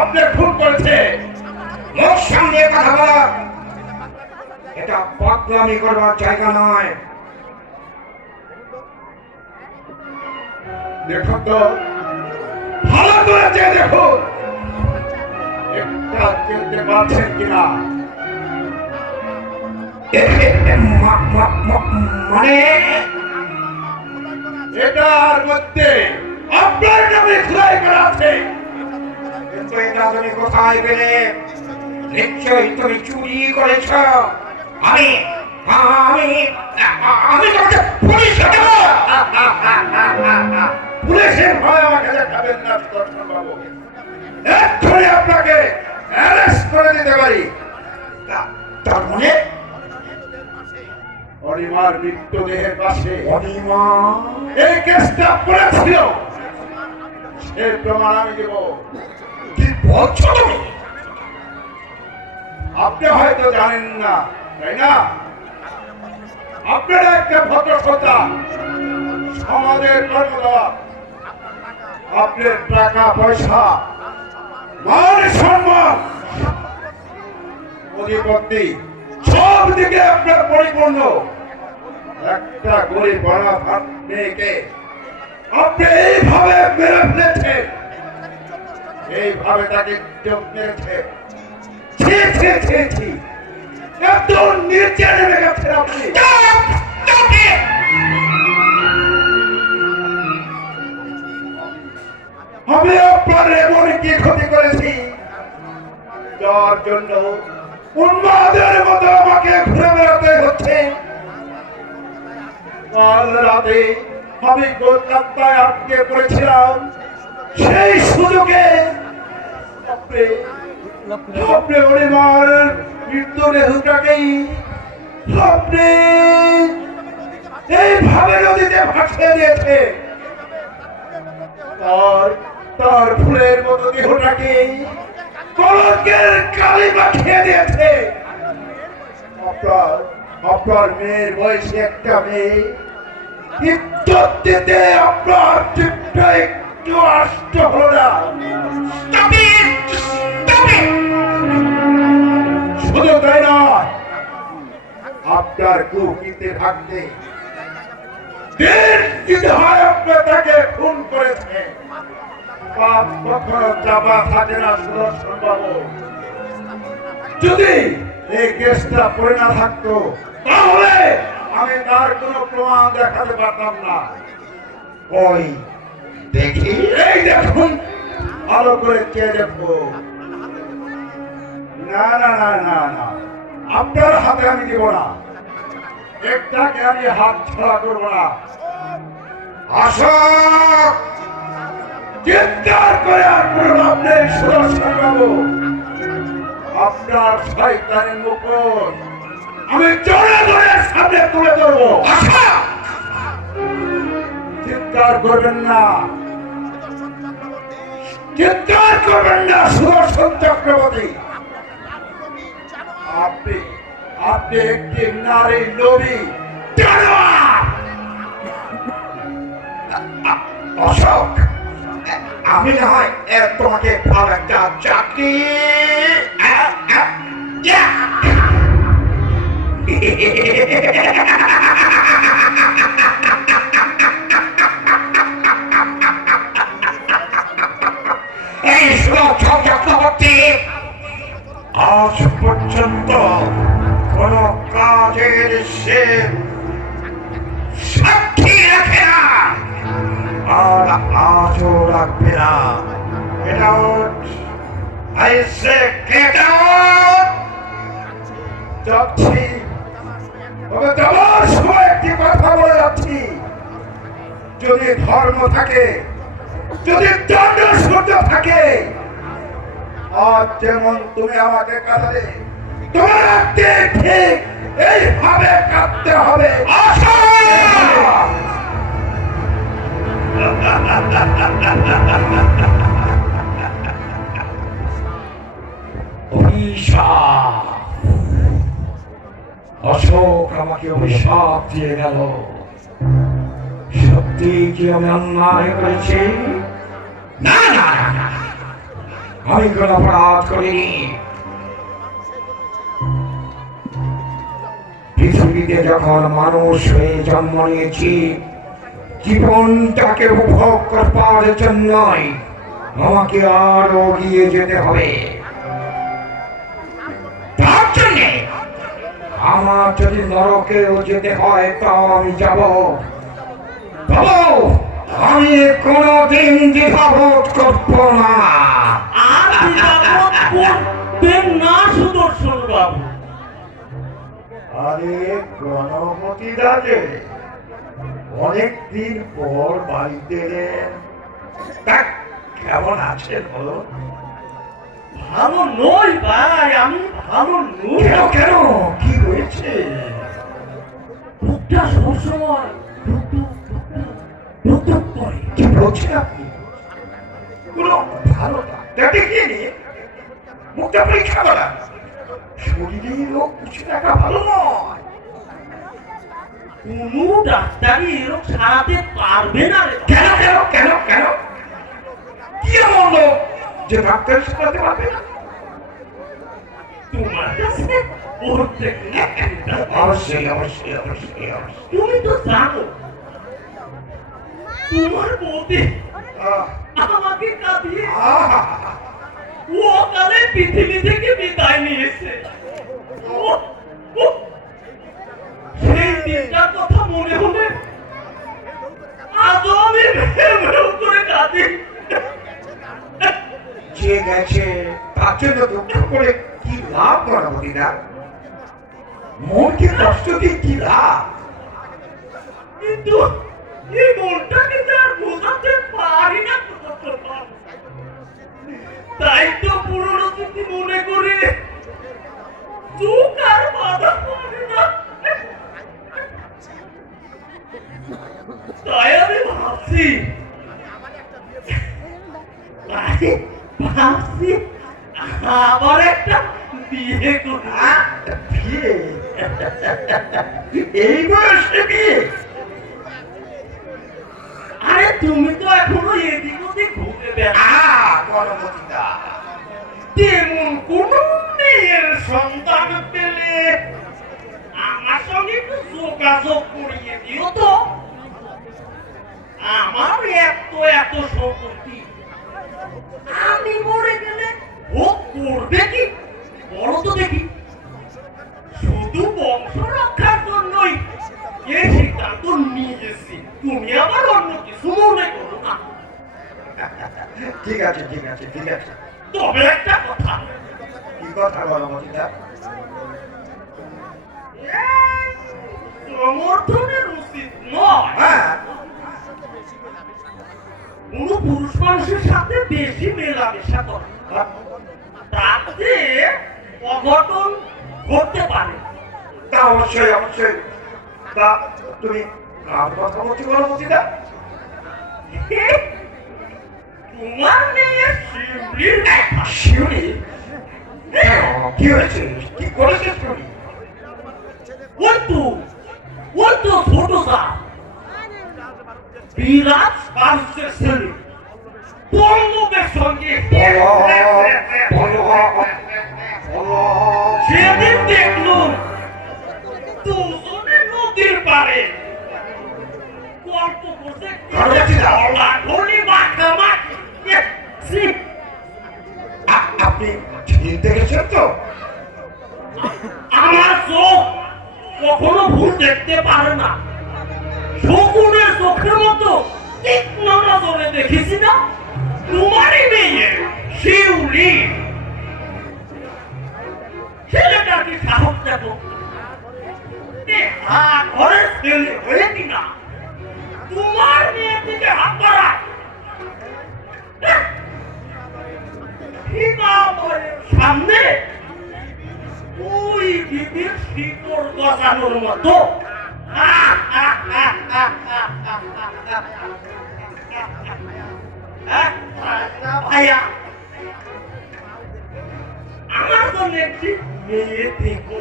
আপনি খুন করেছে। মুখ সামনে কথা বলো, এটা পাগলামি করবার জায়গা নয়। দেখুন তো, ভালো করে চেয়ে দেখুন, একটা চিনতে পারছেন কিনা। মানে এটার মধ্যে আপনার নামে খোদাই করা আছে। কিন্তু এটা তুমি কোথায় পেলে? নিশ্চয়ই তুমি চুরি করেছ। আমি আমি আমি তোমাকে পুলিশে দেব। পুলিশের ভয় আমাকে দেখাবেন না সুদর্শন বাবু। এক্ষুনি আপনাকে অ্যারেস্ট করে দিতে পারি। তার মানে অনিমার মৃতদেহের পাশে অনিমা এই কেসটা পড়েছিল। সে প্রমাণ আমি দেব। কি বলছো তুমি? আপনি হয়তো জানেন না, তাই না? আপনারা একটা ভদ্রতা, সমাজের কর্মকর্তা, আপনার টাকা পয়সা, মান সম্মান, অধিপতি সব দিকে আপনার পরিপূর্ণ। একটা গরিব বড় মেয়েকে আপনি এইভাবে মেরে ফেলেছেন, এইভাবে তাকে চোখ মেরেছে। ছি ছি ছি ছি, এত নিচে নেমে গেছেন আপনি। আমি আপনার এমন কি ক্ষতি করেছি যার জন্য উন্মাদের মতো আমাকে ঘুরে বেড়াতে হচ্ছে? কাল রাতে আমি কলকাতায় আটকে পড়েছিলাম, সেই সুযোগে আপনি পরিবার মৃত্যু দেহটাকেই আপনি এইভাবে নদীতে ভাসিয়ে দিয়েছে। তার ফুলের মতো দেহটাকে কলঙ্কের কালি মাখিয়ে দিয়েছে। আপনার মেয়ের বয়সে একটা মেয়ে, ইজ্জত দিতে আপনার চিপটা একটু আষ্ট হলো না। শুধু তাই নয়, আপনার কুকিতে থাকতে আপনার তাকে খুন করেছে। পাপ কখনো চাপা থাকে না সুদর্শন বাবু। যদি এই কেসটা পড়ে না থাকতো তাহলে আমি তার কোনো প্রমাণ দেখাতে পারতাম না। ওই দেখি, এই দেখুন, ভালো করে চেয়ে দেখবো। না না না না না, আপনার হাতে আমি দিব না, একটাকে আমি হাত ছাড়া করবো না। আশোক, চিৎকার করে আর কোনো লাভ নেই সুদর্শন বাবু। আপনার শয়তানের মুখোশ আমি জোরে জোরে সামনে তুলে ধরবো। চিৎকার করবেন না, চিৎকার করবেন না সুদর্শন চক্রবর্তী। আপনি একটি নারী লোভী জানোয়ার। অশোক, আমি না হয় তোমাকে ভালো একটা চাকরি এই সুদর্শন চক্রবর্তী আজ পর্যন্ত কোন কাজের সে সাক্ষী রাখে না, আর আজও রাখবে না। Get out! I say get out! যাচ্ছি, তবে যাওয়ার সময় একটি কথা বলে যাচ্ছি, যদি ধর্ম থাকে, যদি দণ্ড সূর্য থাকে, আজ যেমন তুমি আমাকে কাঁদালে, তোমাকে ঠিক এইভাবে কাঁদতে হবে। অভিশাপ, অশোক আমাকে অভিশাপ দিয়ে গেল। সত্যি কি আমি অন্যায় করেছি? না না না, আমি কোন অপরাধ করিনি। পৃথিবীতে যখন মানুষ হয়ে জন্ম নিয়েছি, জীবনটাকে উপভোগ করবার জন্যই আমাকে আরো এগিয়ে যেতে হবে। তার জন্যে আমার যদি নরকেও যেতে হয় তাও আমি যাব। আমি কোনদিন দ্বিধাবোধ করব না। আর দ্বিধাবোধ করবেন না সুদর্শন বাবু। আরে গণপতি রাজে অনেকদিন পর বাড়িতে এলেন, তা কেমন আছেন বলো? ভালো নই ভাই, আমি ভালো নই। কেন কেন, কি হয়েছে? বুকটা সবসময় ধুক ধুক করে। কি বলছেন আপনি? কোনো ভালো ডাক্তার দেখিয়ে নিয়ে মুখটা পরীক্ষা করা শরীরের রোগ কিছু দেখা ভালো নয়। কোনো ডাক্তারই এরকম সারাতে পারবে না রে। কেন কেন কেন কেন কি এমন লোক যে ডাক্তার সারাতে পারবে না? তোমার কাছে ওর থেকে অবশ্যই অবশ্যই অবশ্যই অবশ্যই। তুমি তো জানো তোমার বৌদি আমাকে কাঁদিয়ে আহা, ও কালে পৃথিবী থেকে বিদায় নিয়েছে। সেই দিনটার কথা মনে হলে আজও আমি ভেউ করে কাঁদি। যে গেছে তার জন্য দুঃখ করে কি লাভ করা না? মনকে কষ্ট দিয়ে কি লাভ? কিন্তু এই মনটাকে যে আর বোঝাতে পারি না। তাই তো পুরনো স্মৃতি মনে করে চোখ আর বাধা পড়ে না। তাই আমি ভাবছি আবার একটা বিয়ে করি। বিয়ে? এই বয়সে বিয়ে? আরে তুমি তো এখনো এদিক ওদিক ঘুরে গণপতিদা, তেমন কোন মেয়ের সন্তান পেলে আমার সঙ্গে একটু যোগাযোগ করিয়ে দিও তো। আমার এত এত সম্পত্তি আমি মরে গেলে ভোগ করবে কি বলো তো দেখি। শুধু বংশ রক্ষার জন্যই এই সিদ্ধান্ত নিয়েছি। তুমি আবার অন্য কিছু মনে করো না। ঠিক আছে ঠিক আছে ঠিক আছে। তবে একটা কথা, কি কথা গণপতিদা? সমর্থনের উচিত নয় হ্যাঁ, কোন পুরুষ মানুষের সাথে বেশি মেলামেশা করা, তাতে অঘটন ঘটতে পারে। তা অবশ্যই অবশ্যই। তা তুমি কার কথা বলছি গণপতিদা? তোমার মেয়ে শিউলির কথা। শিউলি? কি হয়েছে? কি করেছে শিউলি? ওই তো ছোট যা বিরাজ মানুষের ছেলে পল্লবের সঙ্গে সেদিন দেখলুম দুজনে নদীর পারে গল্প করতে গলাগলি মাখামাখি। আপনি ঠিক দেখেছেন তো? আমার চোখ কখনো ভুল দেখতে পারে না। শকুনের চোখের মতো তীক্ষ্ণ নজরে দেখেছি না তোমারই মেয়ে শিউলি। ছেলেটা কি সাহস দেখো, ঘরের ছেলে হয়ে কিনা তোমার মেয়ের দিকে হাত বাড়ায়। সামনে ওই বিবির শিকড় গজানোর মতো। ভাইয়া, আমার জন্য একটি মেয়ে দেখো।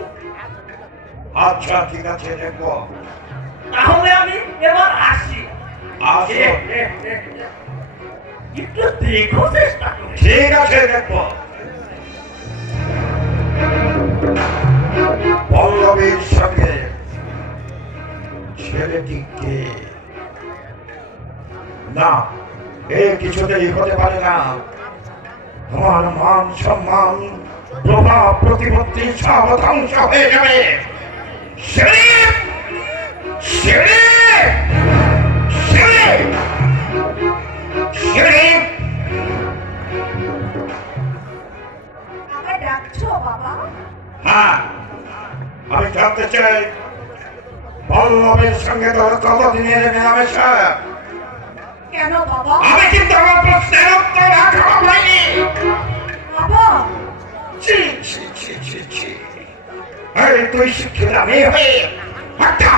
আচ্ছা ঠিক আছে দেখবো। তাহলে আমি এবার আসি। আসো। একটু দেখো, চেষ্টা করি। ঠিক আছে দেখবো। পল্লবীর সঙ্গে ছেলেটিকে না, এ কিছুতেই হতে পারে না। আমার মান সম্মান প্রভাব প্রতিপত্তি সব ধ্বংস হয়ে যাবে। শরীফ! শরীফ! শরীফ! শরীফ! আমায় ডাকছো বাবা? হ্যাঁ, আমি জানতে চাই পল্লবের সঙ্গে তোর কতদিনের মেলামেশা? কেন বাবা? আমি কিন্তু আমার প্রশ্নের উত্তর এখনো পাইনি। বাবা, ছি ছি ছি ছি ছি। এই তুই শিক্ষিত মেয়ে হয়ে একটা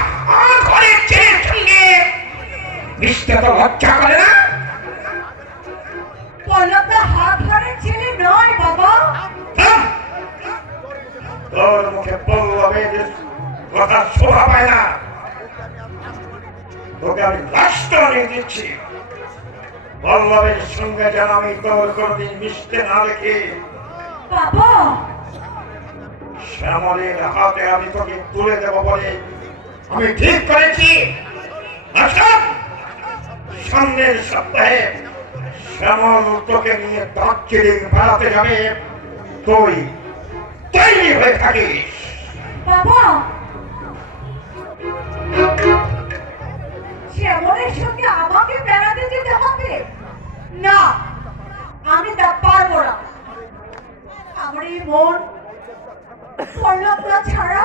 ঘরের ছেলের সঙ্গে মিশতে তো লজ্জা করে না? বলো তোর মুখে পল্লবের কথা শোভা পায় না। তোকে আমি লাস্ট নিয়ে দিচ্ছি, পল্লবের সঙ্গে যেন আমি তোর কোনদিন মিশতে না দেখি। বাবা, শ্যামলের হাতে আমি তোকে তুলে দেব বলে আমি ঠিক করেছি। আচ্ছা, সামনের সপ্তাহে শ্যামল তোকে নিয়ে দার্জিলিং বেড়াতে যাবে, তুই তৈরি হয়ে থাকিস। বাবা, শ্যামলের সঙ্গে আমাকে বেড়াতে যেতে হবে না, আমি তা পারবো না। আমার এই মন পল্লবরা ছাড়া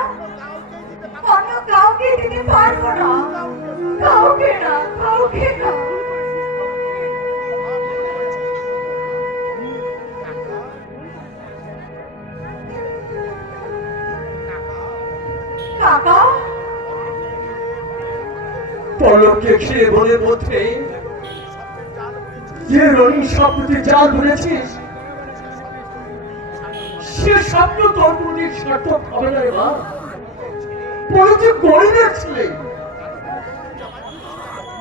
অন্য কাউকে দিতে পারবো না, কাউকে না, কাউকে না। কাকা, পলককে খেয়ে বলে মধ্যে যে রঙিন স্বপ্নটি জাল ধরেছিস, সে স্বপ্ন তোর কোনদিন সার্থক হবে না রে মা। পলকে গরিবের ছেলে,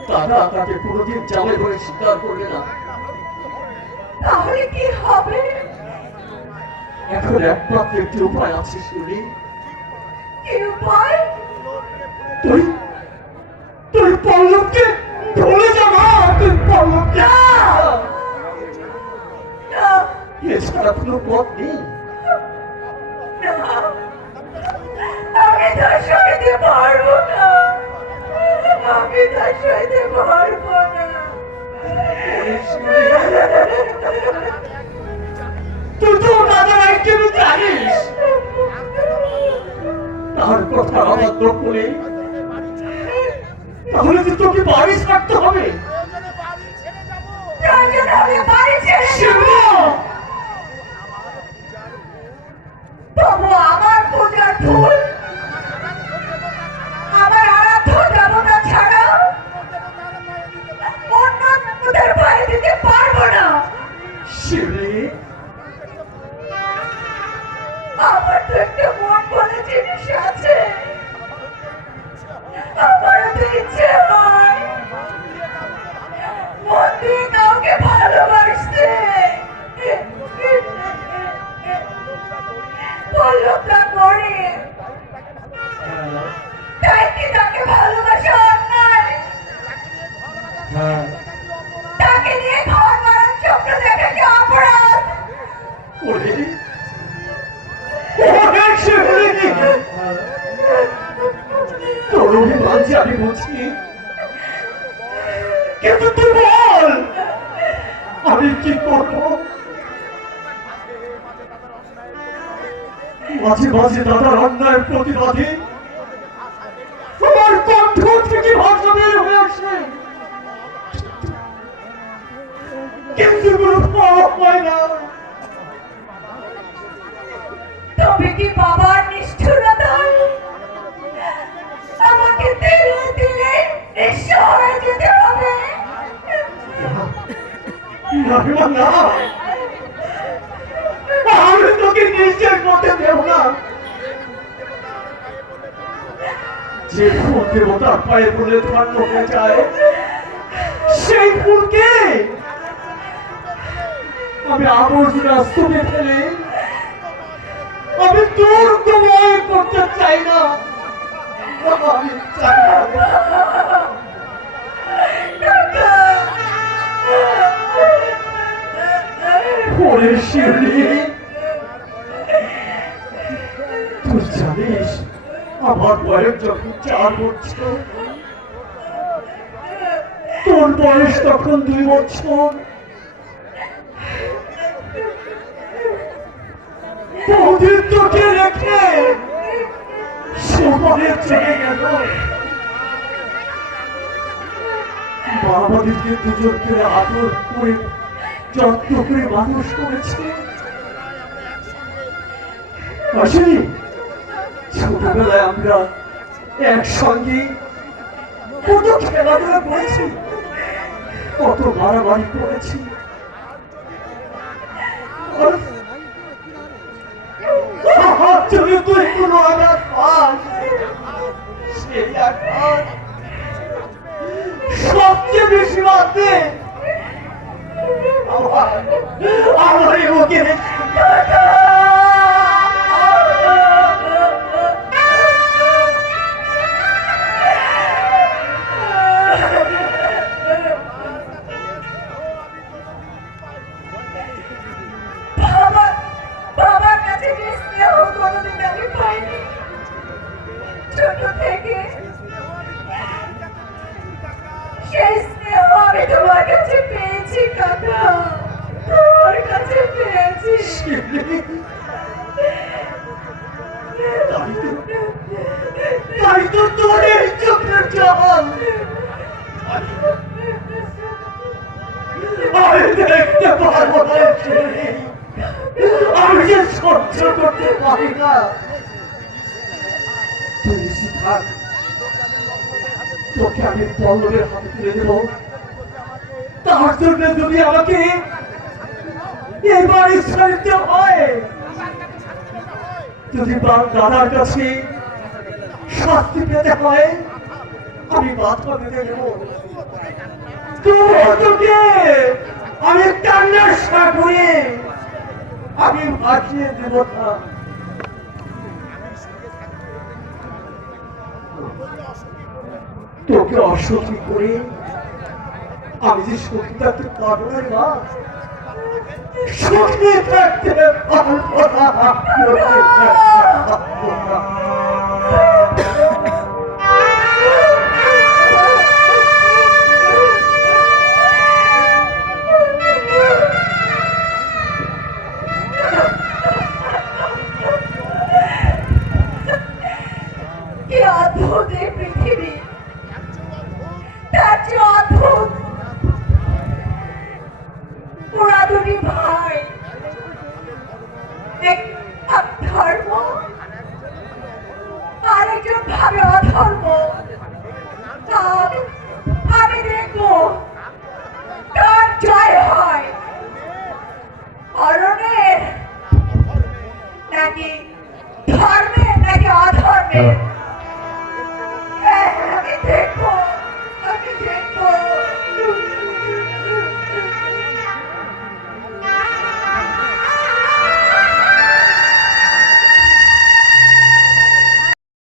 তারা তাকে কোনদিন জামাই বলে স্বীকার করবে না। তাহলে কি হবে? এখন একমাত্র একটি উপায় আছে শুনি, কি উপায়? তুই তুই পল্লবকে ভুলে যা মা, তুই পল্লবকে না, না, এছাড়া কোনো পথ নেই। না, আমি তা সইতে পারবো না, আমি তা সইতে পারবো না। তুই তো দাদার একজন জানিস, তার কথা অবাধ্য করে তাহলে তো তোকে বাড়ি ছাড়তে হবে। প্রয়োজন হলে বাড়ি ছেড়ে শিব, তবু আমার পূজার ফুল, আমার আরাধ্য দেবতা ছাড়া অন্য দেবতার পায়ে দিতে পারবো না। শিবলি, আমার তো একটা মন বলে জিনিস আছে, আমারও তো ইচ্ছে হয় মন দিয়ে কাউকে ভালোবাসতে। পল্লবটা করে, তাই কি তাকে ভালোবাসা অন্যায়? তাকে নিয়ে ঘর বানার স্বপ্ন দেখা কি অপরাধ? ওরে ওরে শিবলি, তোর অভিমান যে আমি বুঝি, কিন্তু তুই বল আমি কি করবো? মাঝে মাঝে দাদার অন্যায়ের প্রতিবাদে আমার কণ্ঠ থেকে ভাষা বের হয়ে আসে, কিন্তু কোনো ফল হয় না। তবে কি বাবার নিষ্ঠুরতায় আমাকে দিলে দিলে নিঃস্ব হয়ে যেতে হবে? না না, আমি তোকে নিশ্চয় করতে দেব না। যে ফুল দেবতার পায়ে ফুলে ধন্য হয়ে যায়, সেই ফুলকে আমি আবর্জনা স্তূপে ফেলে আমি দুর্গময় করতে চাই না, আমি চাই না। ওরে শিউলি, তুই জানিস আমার বয়স যখন 4 বছর, তোর বয়স তখন 2 বছর। বহুদিন তোকে রেখে সময় চলে গেল, মা আমাদেরকে দুজনকে আদর করে যত্ন করে মানুষ করেছে। আসলে ছোটবেলায় আমরা একসঙ্গে কত খেলাধুলা করেছি, কত মারামারি করেছি, যদি তুই কোনো আঘাত পাস, সেই আঘাত সবচেয়ে বেশি বাঁধবে আমার এই বুকে। বাবার কাছে যে স্নেহ কোনোদিন আমি পাইনি, ছোট থেকে সেই স্নেহ আমি তোমার কাছে পেয়েছি কাকা, তোমার কাছে পেয়েছি। তাই তো তোর এই চোখের জল আমি দেখতে পারবো না, আমি যে সহ্য করতে পারি না। তুই নিশ্চিত থাক, তোকে আমি পল্লবের হাতে তুলে দেবো। তার জন্য যদি আমাকে এবার ছাড়তে হয়, যদি দাদার কাছে শাস্তি পেতে হয়, আমি বাধা বেঁধে নেব। তোকে আমি কান্নার সাগরে আমি ভাসিয়ে দেব না। তোকে অসুখী করে আমি যে সুখী থাকতে পারবো না মা, সুখী থাকতে পারবো না। কি অদ্ভুত এই পৃথিবী, তার চেয়ে অদ্ভুত ওরা দুটি ভাই, এক ধর্ম আরেকজন ভাবে অধর্ম। আমি দেখবো কার জয় হয়, অরণের নাকি ধর্মের নাকি অধর্মের।